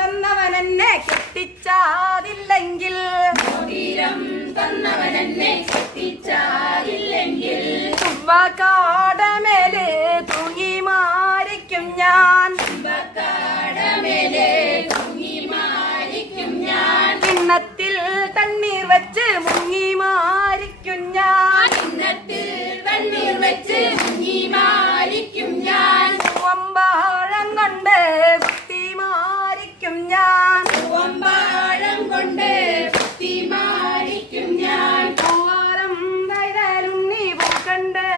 തന്നവനെന്നെ കെട്ടിച്ചാതില്ലെങ്കിൽ മോതിരം തന്നവനെന്നെ കെട്ടിച്ചാതില്ലെങ്കിൽ തുമ്പക്കാടമേലെ തൂങ്ങി മാരിക്കും ഞാൻ കിണ്ണത്തിൽ തണ്ണീർ വെച്ച് മുങ്ങി മാ